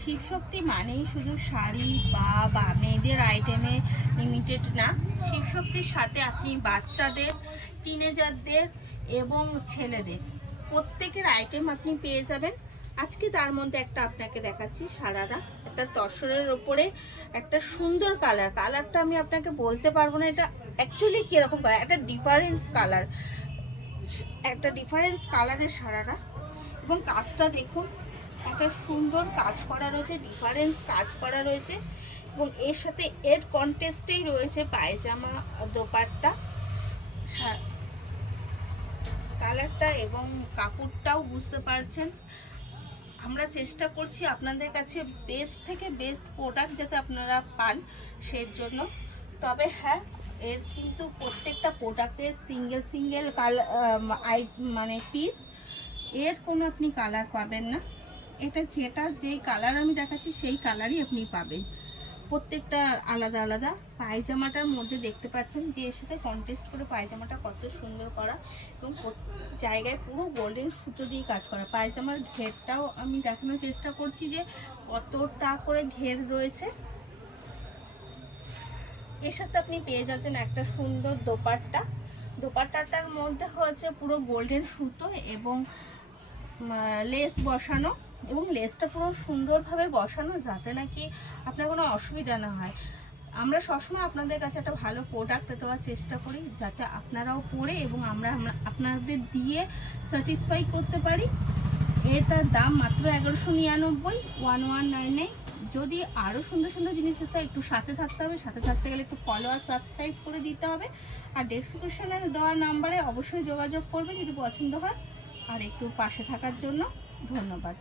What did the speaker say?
শিবশক্তি মানেই শুধু শাড়ি বা মেয়েদের আইটেমে লিমিটেড না, শিবশক্তির সাথে আপনি বাচ্চাদের, টিনেজারদের এবং ছেলেদের প্রত্যেকের আইটেম আপনি পেয়ে যাবেন। আজকে তার মধ্যে একটা আপনাকে দেখাচ্ছি সারারা, একটা তসরের ওপরে একটা সুন্দর কালারটা আমি আপনাকে বলতে পারবো না এটা অ্যাকচুয়ালি কীরকম কালার, একটা ডিফারেন্স কালারের সারারা। এবং কাজটা দেখুন, একটা সুন্দর কাজ করা রয়েছে, ডিফারেন্স কাজ করা রয়েছে এবং এর সাথে এর কন্টেস্টেই রয়েছে পায়জামা, দোপাট্টা, কালারটা এবং কাপড়টাও বুঝতে পারছেন। আমরা চেষ্টা করছি আপনাদের কাছে বেস্ট থেকে বেস্ট প্রোডাক্ট যাতে আপনারা পান সেই জন্য। তবে হ্যাঁ, এর কিন্তু প্রত্যেকটা প্রোডাক্টের সিঙ্গেল কালার মানে পিস, এর কোনো আপনি কালার পাবেন না। এটা যেই কালার আমি দেখাচ্ছি সেই কালারই আপনি পাবেন, প্রত্যেকটা আলাদা আলাদা। পায়জামাটার মধ্যে দেখতে পাচ্ছেন যে এর সাথে কন্টেস্ট করে পায়জামাটা কত সুন্দর করা এবং জায়গায় পুরো গোল্ডেন সুতো দিয়ে কাজ করা। পায়জামার ঘেরটাও আমি দেখানোর চেষ্টা করছি যে কতটা করে ঘের রয়েছে। এর সাথে আপনি পেয়ে যাচ্ছেন একটা সুন্দর দোপাট্টাটার মধ্যে হচ্ছে পুরো গোল্ডেন সুতো এবং লেস বসানো, এবং লেসটা পুরো সুন্দরভাবে বসানো যাতে নাকি আপনার কোনো অসুবিধা না হয়। আমরা সবসময় আপনাদের কাছে একটা ভালো প্রোডাক্ট দেওয়ার চেষ্টা করি যাতে আপনারাও পরে এবং আমরা আপনাদের দিয়ে স্যাটিসফাই করতে পারি। এটার দাম মাত্র 1199, 1199। যদি আরও সুন্দর সুন্দর জিনিস থাকে একটু সাথে থাকতে হবে, সাথে থাকতে গেলে একটু ফলো আর সাবস্ক্রাইব করে দিতে হবে। আর ডেসক্রিপশনে দেওয়া নাম্বারে অবশ্যই যোগাযোগ করবে যদি পছন্দ হয়। আর একটু পাশে থাকার জন্য ধন্যবাদ।